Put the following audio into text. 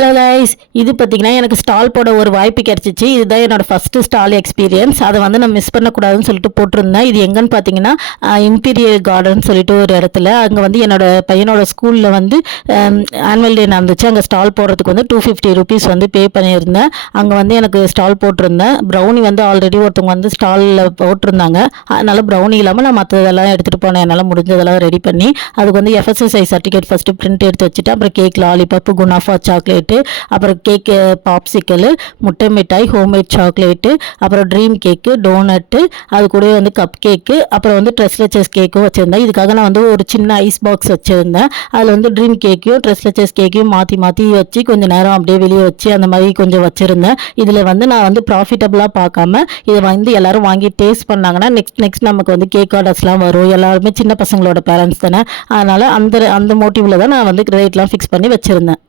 Hello guys, இது பார்த்தீங்கன்னா எனக்கு ஸ்டால் போட ஒரு வாய்ப்பு கிடச்சிச்சு. இதுதான் என்னோட ஃபஸ்ட்டு ஸ்டால் எக்ஸ்பீரியன்ஸ். அதை வந்து நான் மிஸ் பண்ணக்கூடாதுன்னு சொல்லிட்டு போட்டிருந்தேன். இது எங்கன்னு பார்த்தீங்கன்னா இம்பீரியல் கார்டன் சொல்லிட்டு ஒரு இடத்துல. அங்கே வந்து என்னோட பையனோட ஸ்கூலில் வந்து ஆனுவல் டே நடந்துச்சு. அங்கே ஸ்டால் போடுறதுக்கு வந்து 250 ருபீஸ் வந்து பே பண்ணியிருந்தேன். அங்கே வந்து எனக்கு ஸ்டால் போட்டிருந்தேன். ப்ரௌனி வந்து ஆல்ரெடி ஒருத்தவங்க வந்து ஸ்டாலில் போட்டிருந்தாங்க. அதனால் ப்ரௌனி இல்லாமல் நான் மற்றதெல்லாம் எடுத்துகிட்டு போனேன். என்னால் முடிஞ்சதெல்லாம் ரெடி பண்ணி அதுக்கு வந்து FSSAI சர்டிஃபிகேட் ஃபஸ்ட்டு பிரிண்ட் எடுத்து வச்சுட்டு, அப்புறம் கேக், லாலிபாப்பு, குனாஃபா சாக்லேட்டு, அப்புறம் கேக்கு, பாப்சிக்கல், முட்டை மிட்டாய், ஹோம்மேட் சாக்லேட்டு, அப்புறம் ட்ரீம் கேக்கு, டோனட்டு, அது கூட வந்து கப் கேக்கு, அப்புறம் வந்து ட்ரெஸ்லெச்சஸ் கேக்கும் வச்சுருந்தேன். இதுக்காக நான் வந்து ஒரு சின்ன ஐஸ் பாக்ஸ் வச்சுருந்தேன். அதில் வந்து ட்ரீம் கேக்கையும் ட்ரெஸ்லெச்சஸ் கேக்கையும் மாற்றி மாற்றி வச்சு கொஞ்சம் நேரம் அப்படியே வெளியே வச்சு அந்த மாதிரி கொஞ்சம் வச்சுருந்தேன். இதில் வந்து நான் வந்து ப்ராஃபிட்டபுளாக பார்க்காம இதை வந்து எல்லோரும் வாங்கி டேஸ்ட் பண்ணாங்கன்னா நெக்ஸ்ட் நமக்கு வந்து கேக் ஆர்டர்ஸ்லாம் வரும். எல்லாருமே சின்ன பசங்களோட பேரண்ட்ஸ் தானே. அதனால் அந்த மோட்டிவில் தான் நான் வந்து ரேட்லாம் ஃபிக்ஸ் பண்ணி வச்சுருந்தேன்.